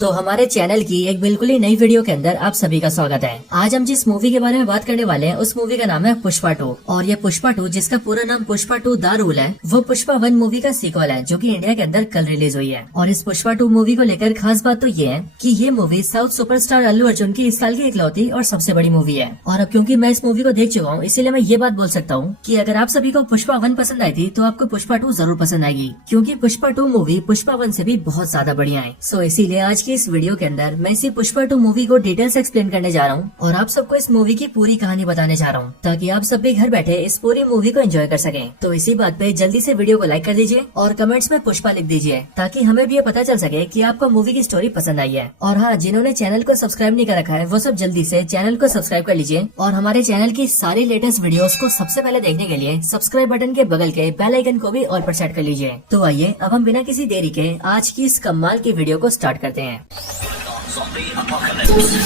तो हमारे चैनल की एक बिल्कुल ही नई वीडियो के अंदर आप सभी का स्वागत है। आज हम जिस मूवी के बारे में बात करने वाले हैं उस मूवी का नाम है पुष्पा 2। और ये पुष्पा 2 जिसका पूरा नाम पुष्पा 2 द रूल है, वो पुष्पा 1 मूवी का सीक्वल है जो कि इंडिया के अंदर कल रिलीज हुई है। और इस पुष्पा 2 मूवी को लेकर खास बात तो ये है कि ये movie south superstar Allu Arjun की इस साल की इकलौती और सबसे बड़ी मूवी है। और अब क्योंकि मैं इस मूवी को देख चुका हूँ, इसीलिए मैं ये बात बोल सकता हूँ कि अगर आप सभी को पुष्पा 1 पसंद आई थी तो आपको पुष्पा 2 जरूर पसंद आएगी, क्योंकि पुष्पा 2 मूवी पुष्पा 1 से भी बहुत ज्यादा बढ़िया है। सो इसीलिए आज की इस वीडियो के अंदर मैं इसी पुष्पा 2 मूवी को डिटेल से एक्सप्लेन करने जा रहा हूँ और आप सबको इस मूवी की पूरी कहानी बताने जा रहा हूँ, ताकि आप सब भी घर बैठे इस पूरी मूवी को एंजॉय कर सकें। तो इसी बात पे जल्दी से वीडियो को लाइक कर दीजिए और कमेंट्स में पुष्पा लिख दीजिए, ताकि हमें भी ये पता चल सके कि आपको मूवी की स्टोरी पसंद आई है। और हाँ, जिन्होंने चैनल को सब्सक्राइब नहीं कर रखा है वो सब जल्दी से चैनल को सब्सक्राइब कर लीजिए और हमारे चैनल की सारी लेटेस्ट वीडियोस को सबसे पहले देखने के लिए सब्सक्राइब बटन के बगल के बेल आइकन को भी ऑल पर सेट कर लीजिए। तो आइए अब हम बिना किसी देरी के आज की इस कमाल की वीडियो को स्टार्ट करते हैं। Zombie apocalypse.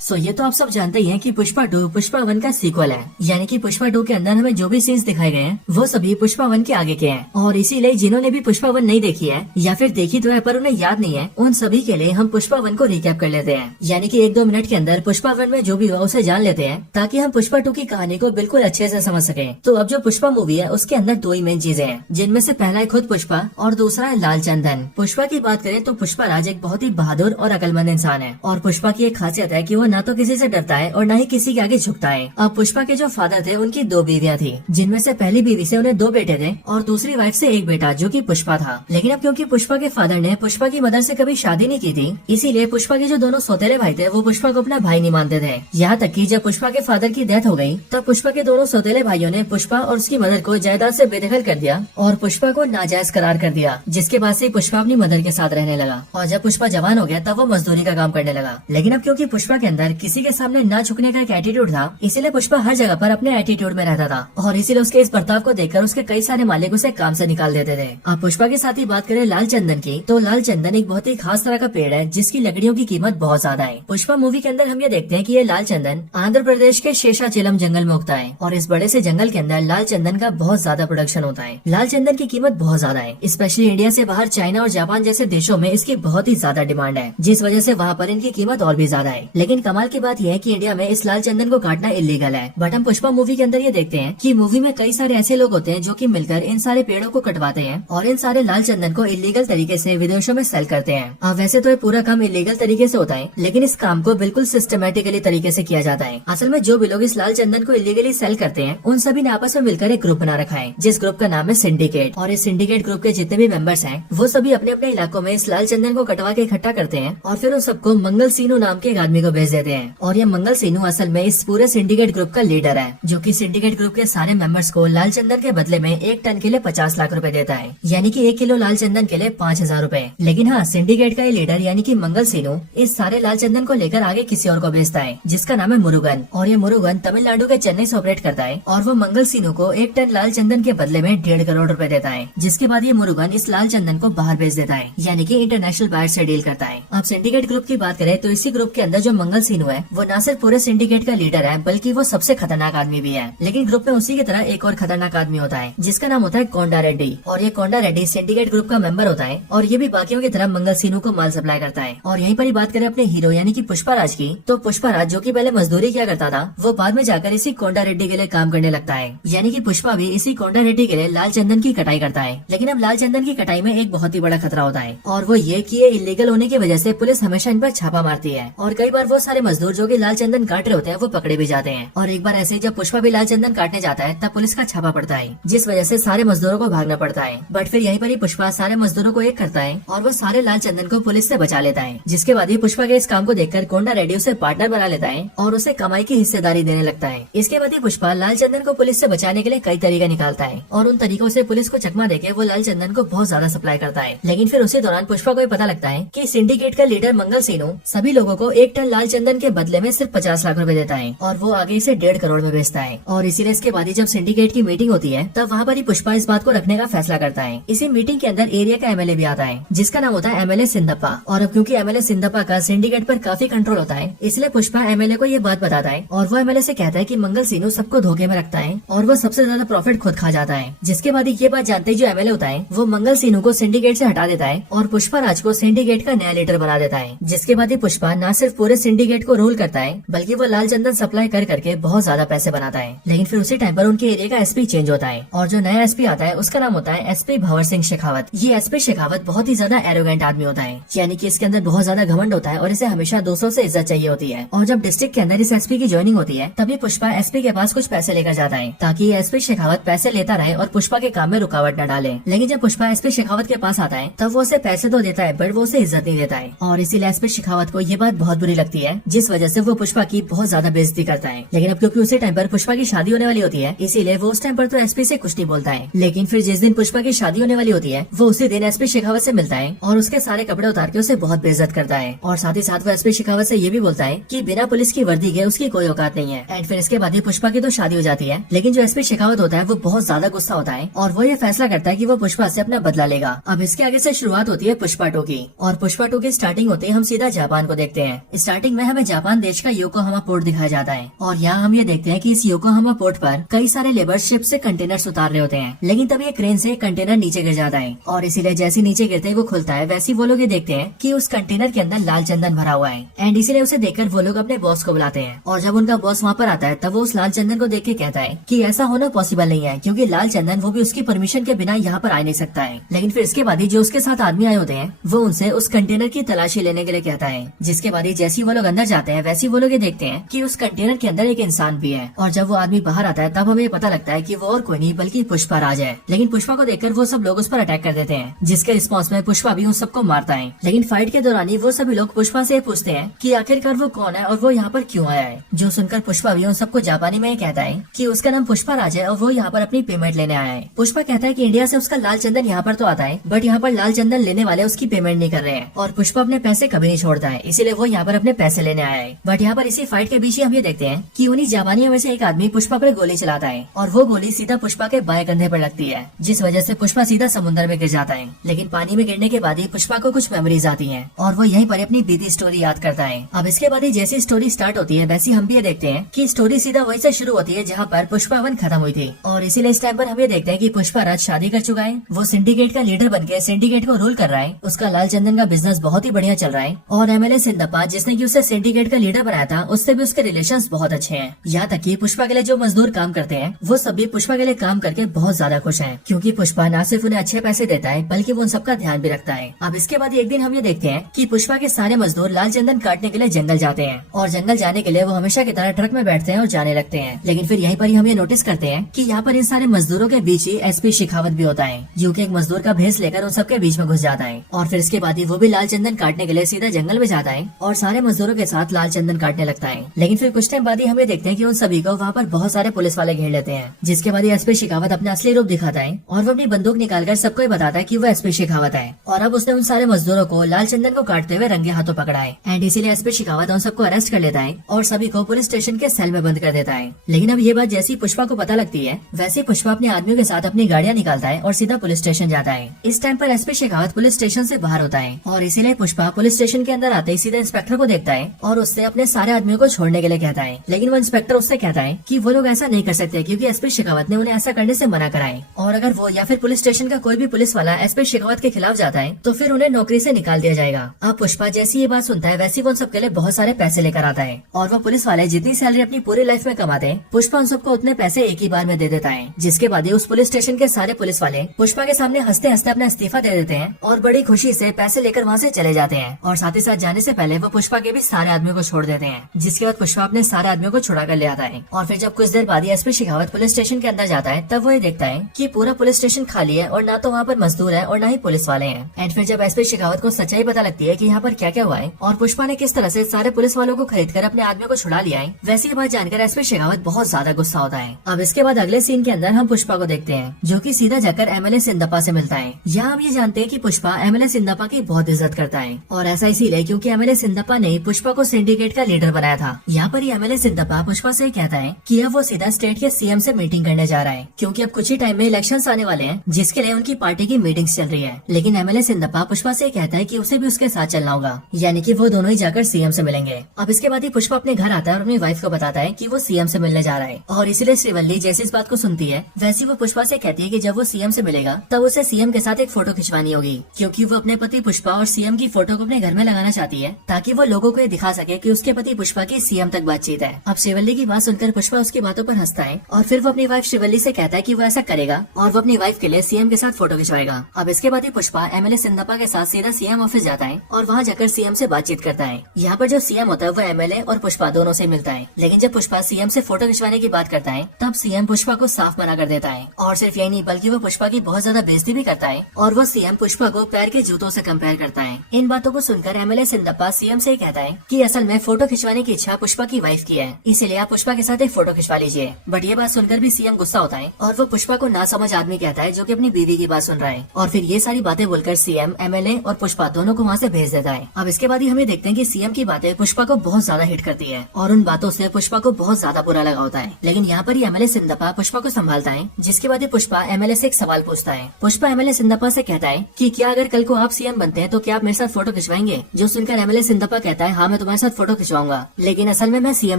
सो ये तो आप सब जानते ही हैं कि पुष्पा 2 पुष्पा 1 का सीक्वल है, यानी कि पुष्पा 2 के अंदर हमें जो भी सीन्स दिखाए गए हैं वो सभी पुष्पा 1 के आगे के हैं। और इसीलिए जिन्होंने भी पुष्पा 1 नहीं देखी है या फिर देखी तो है पर उन्हें याद नहीं है, उन सभी के लिए हम पुष्पा 1 को रिकैप कर लेते हैं, यानी कि 1-2 मिनट के अंदर पुष्पा 1 में जो भी हुआ उसे जान लेते हैं, ताकि हम पुष्पा 2 की कहानी को बिल्कुल अच्छे से समझ सके। तो अब जो पुष्पा मूवी है उसके अंदर 2 ही मेन चीजें हैं, जिनमें से पहला है खुद पुष्पा और दूसरा है लाल चंदन। पुष्पा की बात करें तो पुष्पा राज एक बहुत ही बहादुर और अकलमंद इंसान है और पुष्पा की एक खासियत है कि वो न तो किसी से डरता है और न ही किसी के आगे झुकता है। अब पुष्पा के जो फादर थे उनकी 2 बीवियां थी, जिनमें से पहली बीवी से उन्हें 2 बेटे थे और दूसरी वाइफ से 1 बेटा जो कि पुष्पा था। लेकिन अब क्योंकि पुष्पा के फादर ने पुष्पा की मदर से कभी शादी नहीं की थी, इसीलिए पुष्पा के जो दोनों सौतेले भाई थे वो पुष्पा को अपना भाई नहीं मानते थे। यहाँ तक कि जब पुष्पा के फादर की डेथ हो गई तब पुष्पा के दोनों सौतेले भाइयों ने पुष्पा और उसकी मदर को जायदाद से बेदखल कर दिया और पुष्पा को नाजायज करार कर दिया, जिसके बाद से पुष्पा अपनी मदर के साथ रहने लगा। और जब पुष्पा जवान हो गया तब वो मजदूरी का काम करने लगा। लेकिन अब क्योंकि पुष्पा के अंदर किसी के सामने ना झुकने का एक एटीट्यूड था, इसीलिए पुष्पा हर जगह पर अपने एटीट्यूड में रहता था और इसीलिए उसके इस बर्ताव को देखकर उसके कई सारे मालिक उसे काम से निकाल देते थे। अब पुष्पा के साथ ही बात करें लाल चंदन की, तो लाल चंदन एक बहुत ही खास तरह का पेड़ है जिसकी लकड़ियों की कीमत बहुत ज्यादा है। पुष्पा मूवी के अंदर हम ये देखते हैं कि ये लाल चंदन आंध्र प्रदेश के शेषाचलम जंगल में उगता है और इस बड़े से जंगल के अंदर लाल चंदन का बहुत ज्यादा प्रोडक्शन होता है। लाल चंदन की कीमत बहुत ज्यादा है, स्पेशली इंडिया से बाहर चाइना और जापान जैसे देशों में इसकी बहुत ही ज्यादा डिमांड है, जिस वजह से वहाँ पर इनकी कीमत और भी ज्यादा है। लेकिन कमाल की बात यह है कि इंडिया में इस लाल चंदन को काटना इलीगल है। बट हम पुष्पा मूवी के अंदर ये देखते हैं कि मूवी में कई सारे ऐसे लोग होते हैं जो कि मिलकर इन सारे पेड़ों को कटवाते हैं और इन सारे लाल चंदन को इलीगल तरीके से विदेशों में सेल करते हैं। अब वैसे तो ये पूरा काम इलीगल तरीके से होता है, लेकिन इस काम को बिल्कुल सिस्टमेटिकली तरीके से किया जाता है। असल में जो भी लोग इस लाल चंदन को इलीगली सेल करते हैं उन सभी ने आपस में मिलकर एक ग्रुप बना रखा है, जिस ग्रुप का नाम है सिंडिकेट। और इस सिंडिकेट ग्रुप के जितने भी मेंबर्स हैं वो सभी अपने अपने इलाकों में इस लाल चंदन को कटवा के इकट्ठा करते हैं और फिर उन सबको मंगल सीनू नाम के एक आदमी को भेज देते हैं। और ये मंगल सीनू असल में इस पूरे सिंडिकेट ग्रुप का लीडर है, जो कि सिंडिकेट ग्रुप के सारे मेंबर्स को लाल चंदन के बदले में 1 टन के लिए 50 लाख रुपए देता है, यानी कि 1 किलो लाल चंदन के लिए 5,000 रुपए। लेकिन हाँ, सिंडिकेट का ये लीडर यानी कि मंगल सीनू इस सारे लाल चंदन को लेकर आगे किसी और को भेजता है, जिसका नाम है मुरुगन। और ये मुरुगन तमिलनाडु के चेन्नई से ऑपरेट करता है और वो मंगल सीनू को 1 टन लाल चंदन के बदले में 1.5 करोड़ रुपए देता है, जिसके बाद ये मुरुगन इस लाल चंदन को बाहर भेज देता है, यानी कि इंटरनेशनल बायर से डील करता है। अब सिंडिकेट ग्रुप की बात करें तो इसी ग्रुप के अंदर जो मंगल सीनू है वो न सिर्फ पूरे सिंडिकेट का लीडर है बल्कि वो सबसे खतरनाक आदमी भी है। लेकिन ग्रुप में उसी की तरह एक और खतरनाक आदमी होता है जिसका नाम होता है कोंडा रेड्डी। और ये कोंडा रेड्डी सिंडिकेट ग्रुप का मेंबर होता है और ये भी बाकियों की तरह मंगल सीनू को माल सप्लाई करता है। और यहीं पर ही बात करें अपने हीरो यानी कि पुष्पा राज की, तो पुष्पा राज जो कि पहले मजदूरी किया करता था वो बाद में जाकर इसी कोंडा रेड्डी के लिए काम करने लगता है, यानी कि पुष्पा भी इसी कोंडा रेड्डी के लिए लाल चंदन की कटाई करता है। लेकिन अब लाल चंदन की कटाई में एक बहुत ही बड़ा खतरा होता है और वो ये कि ये इलीगल होने की वजह से पुलिस हमेशा इन पर छापा मारती है और कई बार वो सारे मजदूर जो कि लाल चंदन काट रहे होते हैं वो पकड़े भी जाते हैं। और एक बार ऐसे ही जब पुष्पा भी लाल चंदन काटने जाता है तब पुलिस का छापा पड़ता है, जिस वजह से सारे मजदूरों को भागना पड़ता है। बट फिर यहीं पर ही पुष्पा सारे मजदूरों को एक करता है और वो सारे लाल चंदन को पुलिस से बचा लेता है, जिसके बाद ही पुष्पा के इस काम को देखकर कोंडा रेड्डी उसे पार्टनर बना लेता है और उसे कमाई की हिस्सेदारी देने लगता है। इसके बाद ही पुष्पा लाल चंदन को पुलिस से बचाने के लिए कई तरीके निकालता है और उन तरीकों से पुलिस को चकमा देके वो लाल चंदन को बहुत ज्यादा सप्लाई करता है। लेकिन फिर उसी दौरान पुष्पा को पता लगता है कि सिंडिकेट का लीडर मंगल सीनू सभी लोगों को 1 टन लाल चंदन कमीशन के बदले में सिर्फ 50 लाख रुपए देता है और वो आगे इसे 1.5 करोड़ में बेचता है। और इसीलिए इसके बाद ही जब सिंडिकेट की मीटिंग होती है तब वहाँ पर ही पुष्पा इस बात को रखने का फैसला करता है। इसी मीटिंग के अंदर एरिया का एमएलए भी आता है जिसका नाम होता है एमएलए सिंदप्पा। और अब क्योंकि एमएलए सिंदप्पा का सिंडिकेट पर काफी कंट्रोल होता है इसलिए पुष्पा एमएलए को ये बात बताता है और वो एमएलए से कहता है कि मंगल सीनू सबको धोखे में रखता है और वो सबसे ज्यादा प्रॉफिट खुद खा जाता है। जिसके बाद ये बात जानते ही जो एमएलए होता है वो मंगल सीनू को सिंडिकेट से हटा देता है और पुष्पा राज को सिंडिकेट का नया लीडर बना देता है। जिसके बाद ही पुष्पा न सिर्फ पूरे सिंडिकेट को रूल करता है बल्कि वो लाल चंदन सप्लाई कर करके बहुत ज्यादा पैसे बनाता है। लेकिन फिर उसी टाइम पर उनके एरिया का एसपी चेंज होता है और जो नया एसपी आता है उसका नाम होता है एसपी भंवर सिंह शेखावत। ये एसपी शेखावत बहुत ही ज्यादा एरोगेंट आदमी होता है, यानी कि इसके अंदर बहुत ज्यादा घमंड होता है और इसे हमेशा दूसरों से इज्जत चाहिए होती है। और जब डिस्ट्रिक्ट के अंदर इस एसपी की ज्वाइनिंग होती है तभी पुष्पा एसपी के पास कुछ पैसे लेकर जाता है ताकि एसपी शेखावत पैसे लेता रहे और पुष्पा के काम में रुकावट न डाले। लेकिन जब पुष्पा एसपी शेखावत के पास आता है तब वो उसे पैसे तो देता है बट वो उसे इज्जत नहीं देता है और इसीलिए एसपी शेखावत को ये बात बहुत बुरी लगती है जिस वजह से वो पुष्पा की बहुत ज्यादा बेइज्जती करता है। लेकिन अब क्योंकि उसी टाइम पर पुष्पा की शादी होने वाली होती है इसीलिए वो उस टाइम पर तो एसपी से कुछ नहीं बोलता है। लेकिन फिर जिस दिन पुष्पा की शादी होने वाली होती है वो उसी दिन एसपी शेखावत से मिलता है और उसके सारे कपड़े उतार के उसे बहुत बेइज्जत करता है और साथ ही साथ वो एसपी शेखावत से ये भी बोलता है कि बिना पुलिस की वर्दी के उसकी कोई औकात नहीं है। एंड फिर इसके बाद ही पुष्पा की तो शादी हो जाती है लेकिन जो एसपी शेखावत होता है वो बहुत ज्यादा गुस्सा होता है और वो ये फैसला करता है कि वो पुष्पा से अपना बदला लेगा। अब इसके आगे से शुरुआत होती है पुष्पा 2 की और पुष्पा 2 की स्टार्टिंग होते ही हम सीधा जापान को देखते हैं। स्टार्टिंग में हमें जापान देश का योकोहामा पोर्ट दिखाया जाता है और यहाँ हम ये देखते हैं कि इस योकोहामा पोर्ट पर कई सारे लेबर शिप से कंटेनर्स उतार रहे होते हैं। लेकिन तभी एक क्रेन से कंटेनर नीचे गिर जाता है और इसीलिए जैसे नीचे गिरते ही वो खुलता है वैसे वो लोग ये देखते हैं कि उस कंटेनर के अंदर लाल चंदन भरा हुआ है। एंड इसीलिए उसे देखकर वो लोग अपने बॉस को बुलाते हैं और जब उनका बॉस वहाँ पर आता है तब वो उस लाल चंदन को देख के कहता है कि ऐसा होना पॉसिबल नहीं है क्योंकि लाल चंदन वो भी उसकी परमिशन के बिना यहाँ पर आ नहीं सकता है। लेकिन फिर इसके बाद ही जो उसके साथ आदमी आए होते हैं वो उनसे उस कंटेनर की तलाशी लेने के लिए कहता है। जिसके बाद ही जैसे ही वो लोग अंदर जाते हैं वैसे ही वो लोग ये देखते हैं कि उस कंटेनर के अंदर एक इंसान भी है और जब वो आदमी बाहर आता है तब हमें पता लगता है कि वो और कोई नहीं बल्कि पुष्पा राज है। लेकिन पुष्पा को देखकर वो सब लोग उस पर अटैक कर देते हैं जिसके रिस्पॉन्स में पुष्पा भी उन सबको मारता है। लेकिन फाइट के दौरान ही वो सभी लोग पुष्पा से पूछते हैं कि आखिरकार वो कौन है और वो यहाँ पर क्यों आया है। जो सुनकर पुष्पा भी उन सबको जापानी में कहता है कि उसका नाम पुष्पा राज है और वो यहाँ पर अपनी पेमेंट लेने आया है। पुष्पा कहता है कि इंडिया से उसका लाल चंदन यहाँ पर तो आता है बट यहाँ पर लाल चंदन लेने वाले उसकी पेमेंट नहीं कर रहे हैं और पुष्पा अपने पैसे कभी नहीं छोड़ता है इसीलिए वो यहाँ पर अपने पैसे लेने आया है। बट यहाँ पर इसी फाइट के बीच ही हम ये देखते हैं कि उन्हीं जापानियों में से एक आदमी पुष्पा पर गोली चलाता है और वो गोली सीधा पुष्पा के बाएं कंधे पर लगती है जिस वजह से पुष्पा सीधा समुद्र में गिर जाता है। लेकिन पानी में गिरने के बाद ही पुष्पा को कुछ मेमोरीज आती हैं और वो यहीं पर अपनी बीती स्टोरी याद करता है। अब इसके बाद ही जैसी स्टोरी स्टार्ट होती है वैसे हम भी ये देखते हैं कि स्टोरी सीधा वहीं से शुरू होती है जहाँ पर पुष्पा 1 खत्म हुई थी और इसीलिए इस टाइम पर हम ये देखते हैं कि पुष्पा राज शादी कर चुका है, वो सिंडिकेट का लीडर बनके सिंडिकेट को रूल कर रहा है, उसका लाल चंदन का बिजनेस बहुत ही बढ़िया चल रहा है और एमएलए सिंदप्पा जिसने की उसे सिंडिकेट का लीडर बनाया था उससे भी उसके रिलेशंस बहुत अच्छे हैं। यहाँ तक कि पुष्पा के लिए जो मजदूर काम करते हैं वो सभी पुष्पा के लिए काम करके बहुत ज्यादा खुश हैं क्योंकि पुष्पा न सिर्फ उन्हें अच्छे पैसे देता है बल्कि वो उन सबका ध्यान भी रखता है। अब इसके बाद एक दिन हम ये देखते हैं कि पुष्पा के सारे मजदूर लाल चंदन काटने के लिए जंगल जाते हैं और जंगल जाने के लिए वो हमेशा की तरह ट्रक में बैठते हैं और जाने लगते हैं। लेकिन फिर यहीं पर ही हम ये नोटिस करते हैं कि यहाँ पर इन सारे मजदूरों के बीच ही एसपी शेखावत भी होता है जो कि एक मजदूर का भेस लेकर उन सबके बीच में घुस जाता है और फिर इसके बाद ही वो भी लाल चंदन काटने के लिए सीधा जंगल में जाता है और सारे मजदूरों के साथ लाल चंदन काटने लगता है। लेकिन फिर कुछ टाइम बाद ही हमें देखते हैं कि उन सभी को वहाँ पर बहुत सारे पुलिस वाले घेर लेते हैं जिसके बाद एसपी शेखावत अपना असली रूप दिखाता है और वो अपनी बंदूक निकालकर सबको ही बताता है कि वो एसपी शेखावत है और अब उसने उन सारे मजदूरों को लाल चंदन को काटते हुए रंगे हाथों पकड़ा है। एंड इसीलिए एसपी शेखावत उन सबको अरेस्ट कर लेता है और सभी को पुलिस स्टेशन के सेल में बंद कर देता है। लेकिन अब ये बात जैसी पुष्पा को पता लगती है वैसे पुष्पा अपने आदमियों के साथ अपनी गाड़ियाँ निकालता है और सीधा पुलिस स्टेशन जाता है। इस टाइम पर एसपी शेखावत पुलिस स्टेशन से बाहर होता है और इसीलिए पुष्पा पुलिस स्टेशन के अंदर आते ही सीधा इंस्पेक्टर को देखता है और उससे अपने सारे आदमियों को छोड़ने के लिए कहता है। लेकिन वो इंस्पेक्टर उससे कहता है कि वो लोग ऐसा नहीं कर सकते क्योंकि एसपी शेखावत ने उन्हें ऐसा करने से मना करा है और अगर वो या फिर पुलिस स्टेशन का कोई भी पुलिस वाला एसपी शेखावत के खिलाफ जाता है तो फिर उन्हें नौकरी से निकाल दिया जाएगा। अब पुष्पा जैसी ये बात सुनता है वैसे वो उन सबके लिए बहुत सारे पैसे लेकर आता है और वो पुलिस वाले जितनी सैलरी अपनी पूरी लाइफ में कमाते हैं पुष्पा उन सबको उतने पैसे एक ही बार में दे देता है। जिसके बाद उस पुलिस स्टेशन के सारे पुलिस वाले पुष्पा के सामने हंसते हंसते अपना इस्तीफा दे देते हैं और बड़ी खुशी से पैसे लेकर वहाँ से चले जाते हैं और साथ ही साथ जाने से पहले वो पुष्पा के भी सारे आदमियों को छोड़ देते हैं। जिसके बाद पुष्पा अपने सारे आदमियों को छुड़ा कर ले आता है और फिर जब कुछ देर बाद एसपी शेखावत पुलिस स्टेशन के अंदर जाता है तब वो ये देखता है कि पूरा पुलिस स्टेशन खाली है और ना तो वहाँ पर मजदूर है और ना ही पुलिस वाले हैं। एंड फिर जब एसपी शेखावत को सच्चाई पता लगती है कि यहाँ पर क्या क्या हुआ है और पुष्पा ने किस तरह से सारे पुलिस वालों को खरीद कर अपने आदमियों को छुड़ा लिया है वैसी बात जानकर एसपी शेखावत बहुत ज्यादा गुस्सा होता है। अब इसके बाद अगले सीन के अंदर हम पुष्पा को देखते हैं जो कि सीधा जाकर एमएलए सिंदप्पा से मिलता है। यहाँ हम ये जानते हैं कि पुष्पा एमएलए सिंदप्पा की बहुत इज्जत करता है और ऐसा इसीलिए क्योंकि एमएलए सिंदप्पा ने पुष्पा को को सिंडिकेट का लीडर बनाया था। यहाँ पर एमएलए सिंदप्पा पुष्पा से कहता है कि अब वो सीधा स्टेट के सीएम से मीटिंग करने जा रहा है, क्योंकि अब कुछ ही टाइम में इलेक्शंस आने वाले हैं, जिसके लिए उनकी पार्टी की मीटिंग्स चल रही है। लेकिन एमएलए सिंदप्पा पुष्पा से कहता है कि उसे भी उसके साथ चलना होगा, यानी कि वो दोनों ही जाकर सीएम से मिलेंगे। अब इसके बाद ही पुष्पा अपने घर आता है और अपनी वाइफ को बताता है कि वो सीएम से मिलने जा रहा है। और इसीलिए श्रीवल्ली जैसे इस बात को सुनती है, वैसी वो पुष्पा से कहती है कि जब वो सीएम से मिलेगा तब उसे सीएम के साथ एक फोटो खिंचवानी होगी, क्योंकि वो अपने पति पुष्पा और सीएम की फोटो को अपने घर में लगाना चाहती है, ताकि वो लोगों को ये दिखा सके कि उसके पति पुष्पा की सीएम तक बातचीत है। अब श्रीवल्ली की बात सुनकर पुष्पा उसकी बातों पर हंसता है और फिर वो अपनी वाइफ श्रीवल्ली से कहता है कि वो ऐसा करेगा और वो अपनी वाइफ के लिए सीएम के साथ फोटो खिंचवाएगा। अब इसके बाद ही पुष्पा एमएलए सिंदप्पा के साथ सीधा सीएम ऑफिस जाता है और वहाँ जाकर सीएम से बातचीत करता है। यहाँ पर जो सीएम होता है वो एमएलए और पुष्पा दोनों से मिलता है, लेकिन जब पुष्पा सीएम से फोटो खिंचवाने की बात करता है तब सीएम पुष्पा को साफ मना कर देता है। और सिर्फ यही नहीं बल्कि वो पुष्पा की बहुत ज्यादा बेइज्जती भी करता है और वो सीएम पुष्पा को पैर के जूतों से कंपेयर करता है। इन बातों को सुनकर एमएलए सिंदप्पा सीएम से कहता है कि असल में फोटो खिंचवाने की इच्छा पुष्पा की वाइफ की है, इसीलिए आप पुष्पा के साथ एक फोटो खिंचवा लीजिए। बट ये बात सुनकर भी सीएम गुस्सा होता है और वो पुष्पा को नासमझ आदमी कहता है जो कि अपनी बीवी की बात सुन रहा है। और फिर ये सारी बातें बोलकर सीएम एमएलए और पुष्पा दोनों को वहाँ से भेज देता है। अब इसके बाद ही हमें देखते हैं कि सीएम की बातें पुष्पा को बहुत ज्यादा हिट करती है और उन बातों से पुष्पा को बहुत ज्यादा बुरा लगा होता है। लेकिन यहाँ पर ही एमएलए सिंदप्पा पुष्पा को संभालता है, जिसके बाद ही पुष्पा एमएलए से एक सवाल पूछता है। पुष्पा एमएलए सिंदप्पा से कहता है कि क्या अगर कल को आप सीएम बनते हैं तो क्या आप मेरे साथ फोटो खिंचवाएंगे? जो सुनकर एमएलए सिंदप्पा कहता है हाँ मैं तुम्हारे साथ फोटो खिंचवाऊंगा, लेकिन असल में मैं सीएम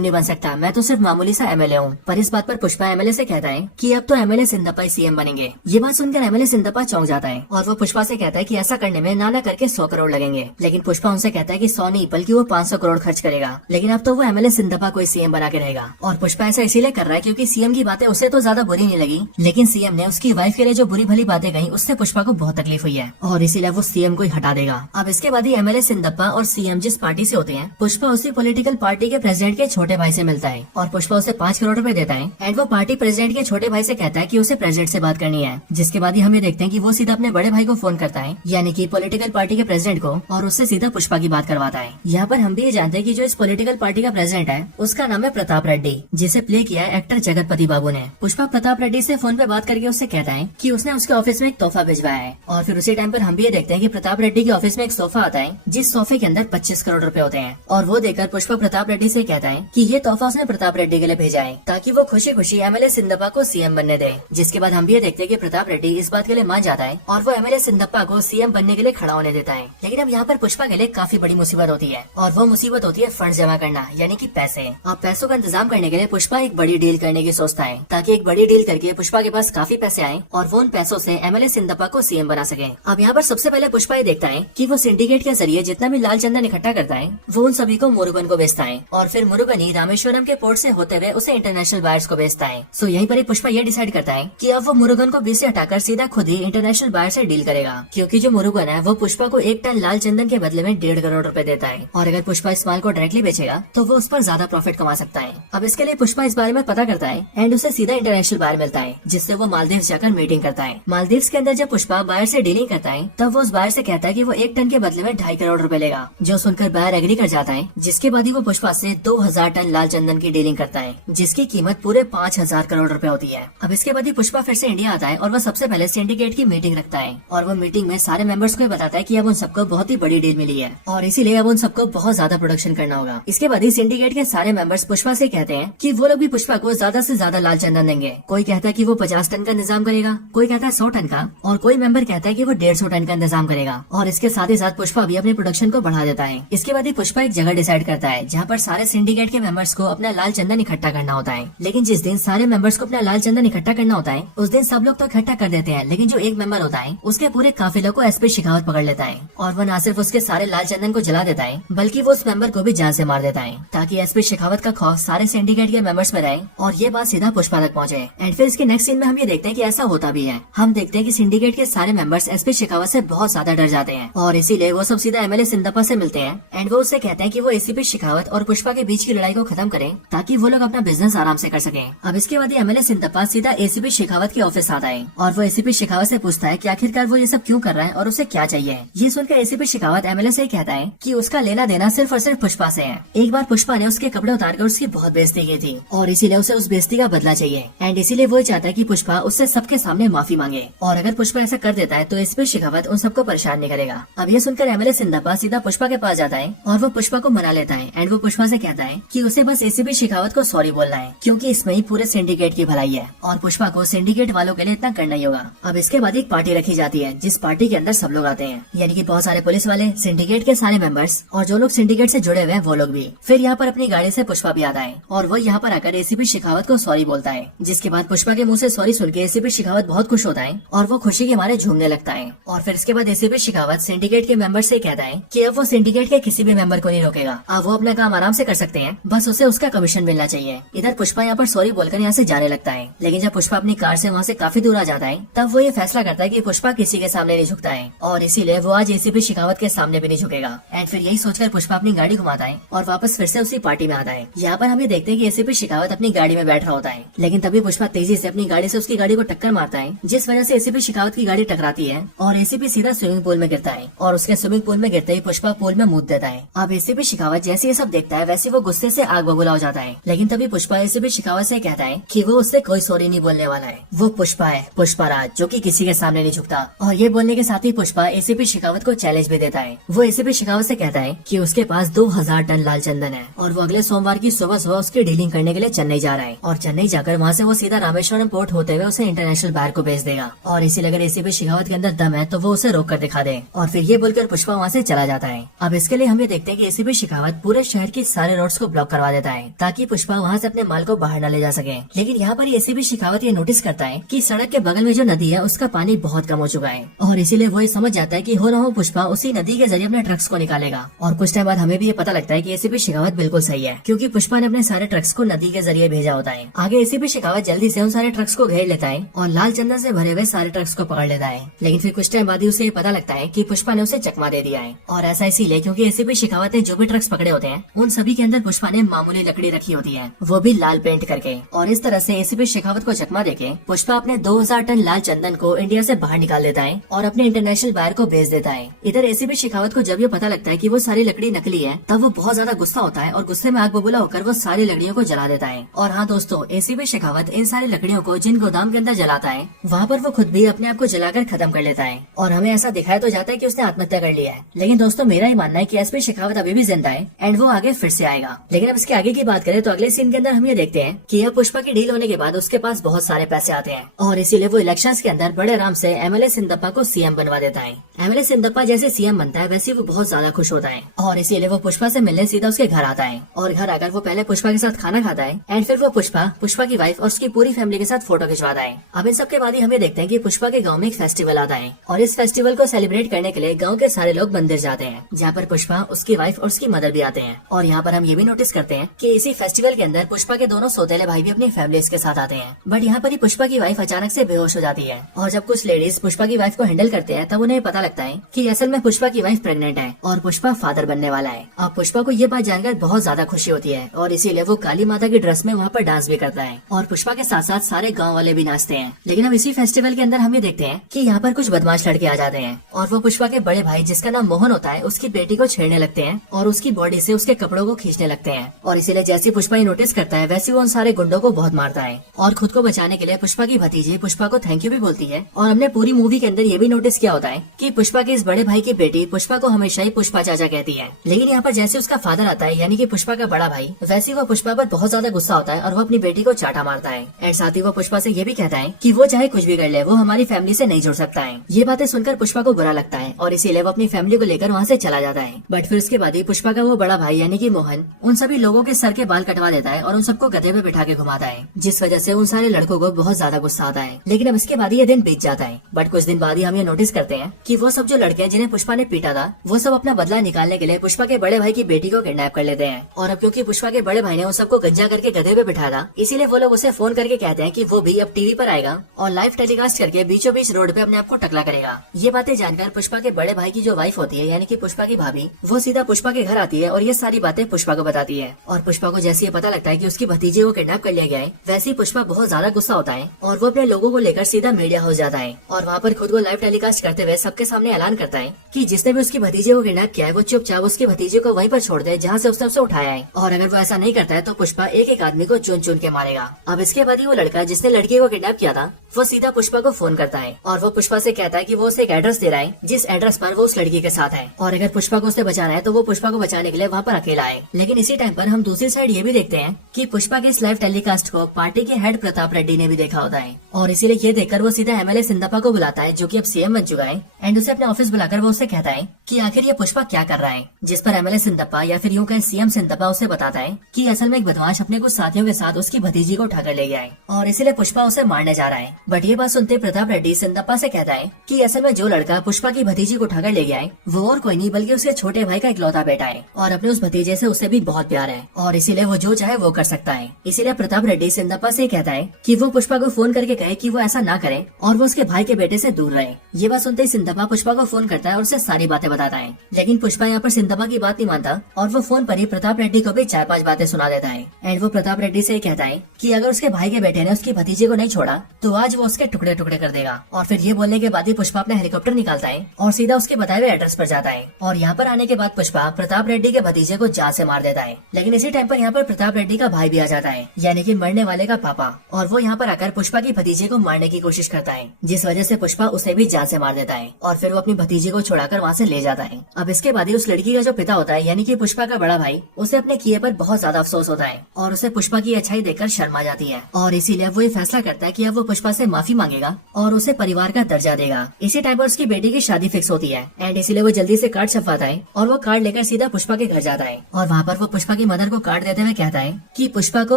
नहीं बन सकता, मैं तो सिर्फ मामूली सा एमएलए हूँ। पर इस बात पर पुष्पा एमएलए से कहता है कि अब तो एमएलए सिंदप्पा ही सीएम बनेंगे। ये बात सुनकर एमएलए सिंदप्पा चौंक जाता है और वो पुष्पा से कहता है कि ऐसा करने में ना करके 100 करोड़ लगेंगे। लेकिन पुष्पा उनसे कहता है कि 100 नहीं बल्कि वो 500 करोड़ खर्च करेगा, लेकिन अब तो वो एमएलए सिंदप्पा को सीएम बना के रहेगा। और पुष्पा ऐसा इसीलिए कर रहा है क्योंकि सीएम की बातें उसे तो ज्यादा बुरी नहीं लगी, लेकिन सीएम ने उसकी वाइफ के लिए जो बुरी भली बातें कही उससे पुष्पा को बहुत तकलीफ हुई है और इसीलिए वो सीएम को ही हटा देगा। अब इसके बाद ही एमएलए सिंदप्पा और सीएम जिस पार्टी से होते हैं, पुष्पा उसी पॉलिटिकल पार्टी के प्रेसिडेंट के छोटे भाई से मिलता है और पुष्पा उसे 5 करोड़ रुपए देता है एंड वो पार्टी प्रेसिडेंट के छोटे भाई से कहता है कि उसे प्रेसिडेंट से बात करनी है। जिसके बाद ही हमें देखते हैं कि वो सीधा अपने बड़े भाई को फोन करता है, यानी कि पॉलिटिकल पार्टी के प्रेसिडेंट को, और उससे सीधा पुष्पा की बात करवाता है। यहाँ पर हम भी ये जानते हैं कि जो इस पॉलिटिकल पार्टी का प्रेसिडेंट है उसका नाम है प्रताप रेड्डी, जिसे प्ले किया है एक्टर जगतपति बाबू ने। पुष्पा प्रताप रेड्डी से फोन पे बात करके उससे कहता है कि उसने उसके ऑफिस में एक तोहफा भिजवाया है। और फिर उसी टाइम पर हम भी ये देखते हैं कि प्रताप रेड्डी के ऑफिस में एक सोफा आता है जिस सोफे के अंदर 25 करोड़ रुपए होते हैं। और वो देखकर पुष्पा प्रताप रेड्डी से कहता है कि ये तोहफा उसने प्रताप रेड्डी के लिए भेजा है ताकि वो खुशी खुशी एमएलए सिंदप्पा को सीएम बनने दे। जिसके बाद हम भी ये देखते हैं कि प्रताप रेड्डी इस बात के लिए मान जाता है और वो एमएलए सिंदप्पा को सीएम बनने के लिए खड़ा होने देता है। लेकिन अब यहाँ पर पुष्पा के लिए काफी बड़ी मुसीबत होती है और वो मुसीबत होती है फंड जमा करना, यानी कि पैसे। अब पैसों का इंतजाम करने के लिए पुष्पा एक बड़ी डील करने की सोचता है ताकि एक बड़ी डील करके पुष्पा के पास काफी पैसे आए और वो उन पैसों से एमएलए सिंदप्पा को सीएम बना सके। अब यहाँ पर सबसे पहले पुष्पा ये देखता है कि वो सिंडिकेट के जरिए जितना भी लाल चंदन इकट्ठा करता है वो उन सभी को मुरुगन को बेचता है और फिर मुरुगन ही रामेश्वरम के पोर्ट से होते हुए उसे इंटरनेशनल बायर्स को बेचता है। सो यहीं पर ही पुष्पा ये डिसाइड करता है कि अब वो मुरुगन को बीच से हटाकर सीधा खुद ही इंटरनेशनल बायर से डील करेगा, क्योंकि जो मुरुगन है वो पुष्पा को 1 टन लाल चंदन के बदले में 1.5 करोड़ रुपए देता है और अगर पुष्पा इस माल को डायरेक्टली बेचेगा तो वो उस पर ज्यादा प्रॉफिट कमा सकता है। अब इसके लिए पुष्पा इस बारे में पता करता है एंड उसे सीधा इंटरनेशनल बायर मिलता है, जिससे वो मालदीव जाकर मीटिंग करता है। मालदीव के अंदर जब पुष्पा बायर से डीलिंग करता है तब वो उस बायर से कहता है कि वो 1 टन के बदले में 2.5 करोड़ रुपए लेगा, जो सुनकर बायर एग्री कर जाता है। जिसके बाद ही वो पुष्पा से 2000 टन लाल चंदन की डीलिंग करता है, जिसकी कीमत पूरे 5000 करोड़ रुपए होती है। अब इसके बाद ही पुष्पा फिर से इंडिया आता है और वो सबसे पहले सिंडिकेट की मीटिंग रखता है और वो मीटिंग में सारे मेंबर्स को बताता है कि अब उन सबको बहुत ही बड़ी डील मिली है और इसीलिए अब उन सबको बहुत ज्यादा प्रोडक्शन करना होगा। इसके बाद ही सिंडिकेट के सारे मेंबर्स पुष्पा से कहते हैं कि वो लोग भी पुष्पा को ज्यादा से ज्यादा लाल चंदन देंगे। कोई कहता है कि वो 50 टन का इंतजाम करेगा, कोई कहता है 100 टन का और कोई मेंबर कहता है कि वो 150 टन का इंतजाम करेगा। और इसके साथ ही साथ पुष्पा भी अपने प्रोडक्शन को बढ़ा देता है। इसके बाद ही पुष्पा एक जगह डिसाइड करता है जहाँ पर सारे सिंडिकेट के मेंबर्स को अपना लाल चंदन इकट्ठा करना होता है। लेकिन जिस दिन सारे मेंबर्स को अपना लाल चंदन इकट्ठा करना होता है उस दिन सब लोग तो इकट्ठा कर देते हैं, लेकिन जो एक मेंबर होता है उसके पूरे काफिले को एसपी शेखावत पकड़ लेता है और वो न सिर्फ उसके सारे लाल चंदन को जला देता है बल्कि वो उस मेंबर को भी जान से मार देता है ताकि एसपी शेखावत का खौफ सारे सिंडिकेट के मेंबर्स में रहे और ये बात सीधा पुष्पा तक पहुंचे। एंड फिर इसके नेक्स्ट सीन में हम ये देखते हैं कि ऐसा होता भी है। हम देखते हैं कि सिंडिकेट के सारे मेंबर्स एसपी शेखावत से बहुत ज्यादा डर जाते हैं और इसीलिए वो सब सीधा एमएलए सिंदप्पा से मिलते हैं एंड वो उससे कहते हैं कि वो एसीपी शेखावत और पुष्पा के बीच की लड़ाई को खत्म करें ताकि वो लोग अपना बिजनेस आराम से कर सके। अब इसके बाद एमएलए सिंदप्पा सीधा एसीपी शेखावत के ऑफिस आता है और वो एसीपी शेखावत से पूछता है कि आखिरकार वो ये सब क्यों कर रहा है और उसे क्या चाहिए। ये सुनकर एसीपी शेखावत एमएलए से कहता है कि उसका लेना देना सिर्फ और सिर्फ पुष्पा से है। एक बार पुष्पा ने उसके कपड़े उतार कर उसकी बहुत बेइज्जती की थी और इसीलिए उसे उस बेइज्जती का बदला चाहिए एंड इसीलिए वो चाहता है कि पुष्पा उससे सबके सामने माफी मांगे और अगर पुष्पा ऐसा कर देता है तो एसीपी शेखावत उन सबको परेशान नहीं करेगा। अब ये सुनकर एमएलए सिंदप्पा सीधा पुष्पा के पास जाता है और वो पुष्पा पुष्पा को मना लेता है एंड वो पुष्पा से कहता है कि उसे बस एसीपी शेखावत को सॉरी बोलना है क्योंकि इसमें ही पूरे सिंडिकेट की भलाई है और पुष्पा को सिंडिकेट वालों के लिए इतना करना ही होगा। अब इसके बाद एक पार्टी रखी जाती है जिस पार्टी के अंदर सब लोग आते हैं, यानी कि बहुत सारे पुलिस वाले, सिंडिकेट के सारे मेंबर्स और जो लोग सिंडिकेट से जुड़े हुए हैं वो लोग भी। फिर यहाँ पर अपनी गाड़ी से पुष्पा भी आता है और वो यहाँ पर आकर एसीपी शेखावत को सॉरी बोलता है, जिसके बाद पुष्पा के मुंह से सॉरी सुन के एसीपी शेखावत बहुत खुश होता है और वो खुशी के मारे झूमने लगता है। और फिर इसके बाद एसीपी शेखावत सिंडिकेट के मेंबर से कहता है कि अब वो सिंडिकेट के किसी भी मेंबर को नहीं रोकेगा, अब वो अपना काम आराम से कर सकते हैं, बस उसे उसका कमीशन मिलना चाहिए। इधर पुष्पा यहाँ पर सॉरी बोलकर यहाँ से जाने लगता है, लेकिन जब पुष्पा अपनी कार से वहाँ से काफी दूर आ जाता है तब वो ये फैसला करता है कि पुष्पा किसी के सामने नहीं झुकता है और इसीलिए वो आज एसीपी शेखावत के सामने भी नहीं झुकेगा। एंड फिर यही सोचकर पुष्पा अपनी गाड़ी घुमाता है और वापस फिर से उसी पार्टी में आता है। यहाँ पर हमें देखते हैं कि एसीपी शेखावत अपनी गाड़ी में बैठ रहा होता है, लेकिन तभी पुष्पा तेजी से अपनी गाड़ी से उसकी गाड़ी को टक्कर मारता है, जिस वजह से एसीपी शेखावत की गाड़ी टकराती है और एसीपी सीधा स्विमिंग पूल में गिरता है और उसके स्विमिंग पूल में गिरते ही पुष्पा पूल में मूत देता है। अब एसीपी शेखावत जैसे ये सब देखता है वैसे वो गुस्से से आग बबूला हो जाता है, लेकिन तभी पुष्पा एसीपी शेखावत से कहता है कि वो उससे कोई सॉरी नहीं बोलने वाला है, वो पुष्पा है, पुष्पा राज, जो कि किसी के सामने नहीं झुकता। और ये बोलने के साथ ही पुष्पा एसीपी शेखावत को चैलेंज भी देता है। वो एसीपी शेखावत से कहता है कि उसके पास 2000 टन लाल चंदन है और वो अगले सोमवार की सुबह सुबह उसकी डीलिंग करने के लिए चेन्नई जा रहा है और चेन्नई जाकर वहाँ से वो सीधा रामेश्वरम पोर्ट होते हुए उसे इंटरनेशनल बार को भेज देगा और इसीलिए अगर एसीपी शेखावत के अंदर दम है तो वो उसे रोक कर दिखा दे। और फिर ये बोलकर पुष्पा वहाँ से चला जाता है। अब इसके लिए हम ये देखते हैं कि एसीपी शेखावत पूरे शहर के सारे रोड्स को ब्लॉक करवा देता है ताकि पुष्पा वहाँ से अपने माल को बाहर न ले जा सके। लेकिन यहाँ पर एसीपी शेखावत ये नोटिस करता है कि सड़क के बगल में जो नदी है उसका पानी बहुत कम हो चुका है और इसीलिए वो ये समझ जाता है कि हो ना हो पुष्पा उसी नदी के जरिए अपने ट्रक्स को निकालेगा। और कुछ टाइम बाद हमें भी ये पता लगता है कि एसीपी शेखावत बिल्कुल सही है क्योंकि पुष्पा ने अपने सारे ट्रक्स को नदी के जरिए भेजा होता है। आगे एसीपी शेखावत जल्दी से उन सारे ट्रक्स को घेर लेता है और लाल चंदन से भरे हुए सारे ट्रक्स को पकड़ लेता है। लेकिन फिर कुछ टाइम बाद ही उसे ये पता लगता है कि पुष्पा ने उसे चकमा दे दिया है और ऐसा इसीलिए क्योंकि एसीपी शेखावत ने जो भी ट्रक्स पकड़े होते हैं उन सभी के अंदर पुष्पा ने मामूली लकड़ी रखी होती है, वो भी लाल पेंट करके। और इस तरह से एसीपी शेखावत को चकमा देके पुष्पा अपने 2000 टन लाल चंदन को इंडिया से बाहर निकाल देता है और अपने इंटरनेशनल बायर को भेज देता है। इधर एसीपी शेखावत को जब ये पता लगता है कि वो सारी लकड़ी नकली है तब वो बहुत ज्यादा गुस्सा होता है और गुस्से में आग बबूला होकर वो सारी लकड़ियों को जला देता है। और हाँ दोस्तों, एसीपी शेखावत इन सारी लकड़ियों को जिन गोदाम के अंदर जलाता है वहाँ पर वो खुद भी अपने आप को जलाकर खत्म कर लेता है और हमें ऐसा दिखाया तो जाता है कि उसने आत्महत्या कर लिया है। लेकिन दोस्तों मेरा ही मानना है कि एसपी शेखावत अभी भी जिंदा है एंड वो आगे फिर से आएगा। लेकिन अब इसके आगे की बात करें तो अगले सीन के अंदर हम ये देखते हैं कि यह पुष्पा की डील होने के बाद उसके पास बहुत सारे पैसे आते हैं और इसीलिए वो इलेक्शंस के अंदर बड़े आराम से एमएलए सिंदप्पा को सीएम बनवा देता है। एमएलए सिंदप्पा जैसे सीएम बनता है वैसे वो बहुत ज्यादा खुश होता है और इसीलिए वो पुष्पा से मिलने सीधा उसके घर आता है और घर आकर वो पहले पुष्पा के साथ खाना खाता है एंड फिर वो पुष्पा की वाइफ और उसकी पूरी फैमिली के साथ फोटो खिंचवाता है। अब इन सब के बाद ही हमें देखते हैं कि पुष्पा के गाँव में एक फेस्टिवल आता है और इस फेस्टिवल को सेलिब्रेट करने के लिए गाँव के सारे लोग मंदिर जाते हैं जहाँ पर पुष्पा, उसकी वाइफ और उसकी मदर भी आते हैं। और यहाँ पर हम ये भी नोटिस करते हैं कि इसी फेस्टिवल के अंदर पुष्पा के दोनों सौतेले भाई भी अपनी फैमिलीज के साथ आते हैं। बट यहाँ पर ही पुष्पा की वाइफ अचानक से बेहोश हो जाती है और जब कुछ लेडीज पुष्पा की वाइफ को हैंडल करते हैं तब उन्हें पता लगता है कि असल में पुष्पा की वाइफ प्रेग्नेंट है और पुष्पा फादर बनने वाला है। अब पुष्पा को ये बात जानकर बहुत ज्यादा खुशी होती है और इसीलिए वो काली माता की ड्रेस में वहाँ पर डांस भी करता है और पुष्पा के साथ साथ सारे गाँव वाले भी नाचते हैं। लेकिन अब इसी फेस्टिवल के अंदर हम ये देखते हैं कि यहाँ पर कुछ बदमाश लड़के आ जाते हैं और वो पुष्पा के बड़े भाई जिसका नाम मोहन होता है उसकी बेटी को छेड़ने लगते हैं और उसकी बॉडी से उसके कपड़ों को खींचने लगते हैं। और इसीलिए जैसे पुष्पा ये नोटिस करता है वैसे वो उन सारे गुंडों को बहुत मारता है और खुद को बचाने के लिए पुष्पा की भतीजी पुष्पा को थैंक यू भी बोलती है। और हमने पूरी मूवी के अंदर ये भी नोटिस किया होता है कि पुष्पा के इस बड़े भाई की बेटी पुष्पा को हमेशा ही पुष्पा चाचा कहती है। लेकिन यहाँ पर जैसे उसका फादर आता है यानी कि पुष्पा का बड़ा भाई, वैसे वो पुष्पा पर बहुत ज्यादा गुस्सा होता है और वो अपनी बेटी को चाटा मारता है एंड साथ ही वो पुष्पा से ये भी कहता है कि वो चाहे कुछ भी कर ले वो हमारी फैमिली से नहीं जुड़ सकता है। ये बातें सुनकर पुष्पा को बुरा लगता है और इसीलिए वो अपनी फैमिली को लेकर वहाँ से चला जाता है। बट फिर उसके बाद ही पुष्पा का वो बड़ा भाई यानी कि मोहन उन सभी लोगों के सर के बाल कटवा देता है और उन सबको गधे पे बिठा के घुमाता है, जिस वजह से उन सारे लड़कों को बहुत ज्यादा गुस्सा आता है। लेकिन अब इसके बाद ये दिन बीत जाता है। बट कुछ दिन बाद ही हम ये नोटिस करते हैं कि वो सब जो लड़के जिन्हें पुष्पा ने पीटा था वो सब अपना बदला निकालने के लिए पुष्पा के बड़े भाई की बेटी को किडनैप कर लेते हैं। और अब क्योंकि पुष्पा के बड़े भाई ने उन सबको गंजा करके गधे पे बिठाया था इसीलिए वो लोग उसे फोन करके कहते हैं कि वो भी अब टीवी पर आएगा और लाइव टेलीकास्ट करके बीचों बीच रोड पे अपने आप को टकला करेगा। ये बातें जानकर पुष्पा के बड़े भाई की जो वाइफ होती है यानी कि पुष्पा की भाभी, वो सीधा पुष्पा के घर आती है और ये सारी बातें पुष्पा को बताती है। और पुष्पा को जैसे ये पता लगता है कि उसकी भतीजे को किडनैप कर लिया गया है वैसे ही पुष्पा बहुत ज्यादा गुस्सा होता है और वो अपने लोगों को लेकर सीधा मीडिया हाउस जाता है और वहाँ पर खुद को लाइव टेलीकास्ट करते हुए सबके सामने ऐलान करता है कि जिसने भी उसकी भतीजे को किडनैप किया है वो चुपचाप उसकी भतीजे को वहीं पर छोड़ दे जहाँ से उसने उसे उठाया है और अगर वो ऐसा नहीं करता है तो पुष्पा एक एक आदमी को चुन चुन के मारेगा। अब इसके बाद ही वो लड़का जिसने लड़की को किडनैप किया था वो सीधा पुष्पा को फोन करता है और वो पुष्पा से कहता है कि वो उसे एक एड्रेस दे रहा है जिस एड्रेस पर वो उस लड़की के साथ है और अगर पुष्पा को उसे बचाना है तो वो पुष्पा को बचाने के लिए वहाँ पर अकेला आए। लेकिन इसी टाइम पर हम दूसरी साइड ये भी देखते हैं कि पुष्पा के इस लाइव टेलीकास्ट को पार्टी के हेड प्रताप रेड्डी ने भी देखा होता है और इसीलिए ये देखकर वो सीधा एमएलए सिंदप्पा को बुलाता है, जो कि अब सीएम बन चुका है, एंड उसे अपने ऑफिस बुलाकर वो उससे कहता है कि आखिर ये पुष्पा क्या कर रहा है। जिस पर एमएलए सिंदप्पा या फिर यूं कहें सीएम सिंदप्पा उसे बताता है कि असल में एक बदमाश अपने कुछ साथियों के साथ उसकी भतीजी को उठाकर ले गया है और इसीलिए पुष्पा उसे मारने जा रहा है। बट ये बात सुनते प्रताप रेड्डी सिंदप्पा से कहता है कि असल में जो लड़का पुष्पा की भतीजी को उठाकर ले गया है वो और कोई नहीं बल्कि उसके छोटे भाई का इकलौता बेटा है और अपने उस भतीजे से उसे भी बहुत प्यार है और इसीलिए वो जो चाहे वो कर सकता है। इसीलिए प्रताप रेड्डी सिंदप्पा से कहता है कि वो पुष्पा को फोन करके कहे कि वो ऐसा ना करे और वो उसके भाई के बेटे से दूर रहे। ये बात सुनते ही सिंदप्पा पुष्पा को फोन करता है और उसे सारी बातें बताता है, लेकिन पुष्पा यहाँ पर सिंदप्पा की बात नहीं मानता और वो फोन पर ही प्रताप रेड्डी को भी 4-5 बातें सुना देता है। एंड वो प्रताप रेड्डी से कहता है कि अगर उसके भाई के बेटे ने उसकी भतीजे को नहीं छोड़ा तो आज वो उसके टुकड़े टुकड़े कर देगा। और फिर ये बोलने के बाद ही पुष्पा अपना हेलीकॉप्टर निकालता है और सीधा उसके बताए हुए एड्रेस पर जाता है और यहाँ पर आने के बाद पुष्पा प्रताप रेड्डी के भतीजे को जान से मार देता है। लेकिन इसी टाइम पर यहाँ पर प्रताप रेड्डी का भाई भी आ जाता है, यानी कि मरने वाले का पापा, और वो यहाँ पर आकर पुष्पा की भतीजे को मारने की कोशिश करता है, जिस वजह से पुष्पा उसे भी जान से मार देता है और फिर वो अपनी भतीजे को छुड़ाकर वहाँ से ले जाता है। अब इसके बाद ही उस लड़की का जो पिता होता है यानी कि पुष्पा का बड़ा भाई, उसे अपने किए पर बहुत ज्यादा अफसोस होता है और उसे पुष्पा की अच्छाई देखकर शर्म आ जाती है और इसीलिए वो ये फैसला करता है कि अब वो पुष्पा से माफी मांगेगा और उसे परिवार का दर्जा देगा। इसी टाइम पर उसकी बेटी की शादी फिक्स होती है एंड इसीलिए वो जल्दी से कार्ड छपवाता है और वो कार्ड लेकर सीधा पुष्पा के घर जाता है और वहाँ पर वो पुष्पा की मदर को कार्ड देते हुए कहता है कि पुष्पा को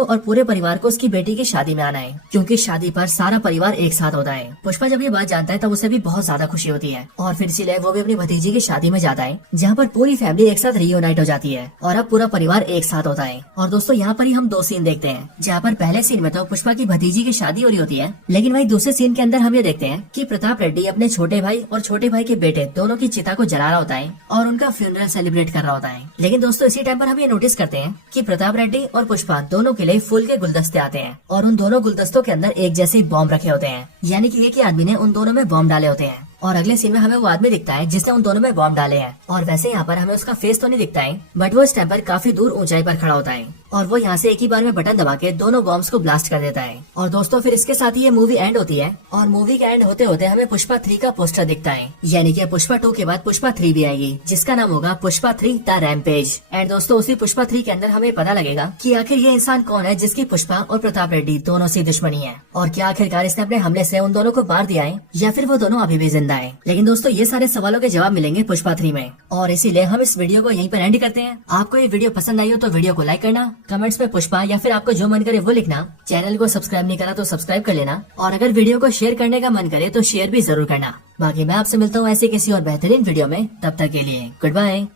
और पूरे परिवार को उसकी बेटी की शादी में आना है, क्योंकि शादी पर सारा परिवार एक साथ होता है। पुष्पा जब ये बात जानता है तब उसे भी बहुत ज्यादा खुशी होती है और फिर इसीलिए वो भी अपनी भतीजी की शादी में जाता है, जहाँ पर पूरी फैमिली एक साथ रियूनाइट हो जाती है और अब पूरा परिवार एक साथ होता है। और दोस्तों यहाँ पर ही हम 2 सीन देखते हैं, जहाँ पर पहले सीन में तो पुष्पा की भतीजी की शादी हो रही होती है, लेकिन वही दूसरे सीन के अंदर हम ये देखते हैं कि प्रताप रेड्डी अपने छोटे भाई और छोटे भाई के बेटे दोनों की चिता को जला रहा होता है और उनका फ्यूनरल सेलिब्रेट कर रहा होता है। लेकिन दोस्तों इसी टाइम पर हम ये नोटिस करते हैं कि प्रताप रेड्डी और पुष्पा दोनों के लिए फूल के गुलदस्ते आते हैं और उन दोनों गुलदस्तों के अंदर एक जैसे बॉम्ब रखे होते हैं, यानी कि एक ही आदमी ने उन दोनों में बॉम्ब डाले होते हैं। और अगले सीन में हमें वो आदमी दिखता है जिसने उन दोनों में बॉम्ब डाले हैं और वैसे यहाँ पर हमें उसका फेस तो नहीं दिखता है, बट वो इस टाइम पर काफी दूर ऊंचाई पर खड़ा होता है और वो यहाँ से एक ही बार में बटन दबा के दोनों बॉम्ब्स को ब्लास्ट कर देता है। और दोस्तों फिर इसके साथ ही ये मूवी एंड होती है और मूवी के एंड होते होते हमें पुष्पा 3 का पोस्टर दिखता है, यानी कि पुष्पा 2 के बाद पुष्पा 3 भी आएगी, जिसका नाम होगा पुष्पा 3 द रैम्पेज। एंड दोस्तों उसी पुष्पा 3 के अंदर हमें पता लगेगा कि आखिर ये इंसान कौन है जिसकी पुष्पा और प्रताप रेड्डी दोनों से दुश्मनी है और क्या आखिरकार इसने अपने हमले से उन दोनों को मार दिया है या फिर वो दोनों अभी भी जिंदा है। लेकिन दोस्तों ये सारे सवालों के जवाब मिलेंगे पुष्पा 3 में और इसीलिए हम इस वीडियो को यहीं पर एंड करते हैं। आपको ये वीडियो पसंद आई हो तो वीडियो को लाइक करना, कमेंट्स में पुष्पा या फिर आपको जो मन करे वो लिखना, चैनल को सब्सक्राइब नहीं करा तो सब्सक्राइब कर लेना और अगर वीडियो को शेयर करने का मन करे तो शेयर भी जरूर करना। बाकी मैं आपसे मिलता हूँ ऐसे किसी और बेहतरीन वीडियो में, तब तक के लिए गुड बाय।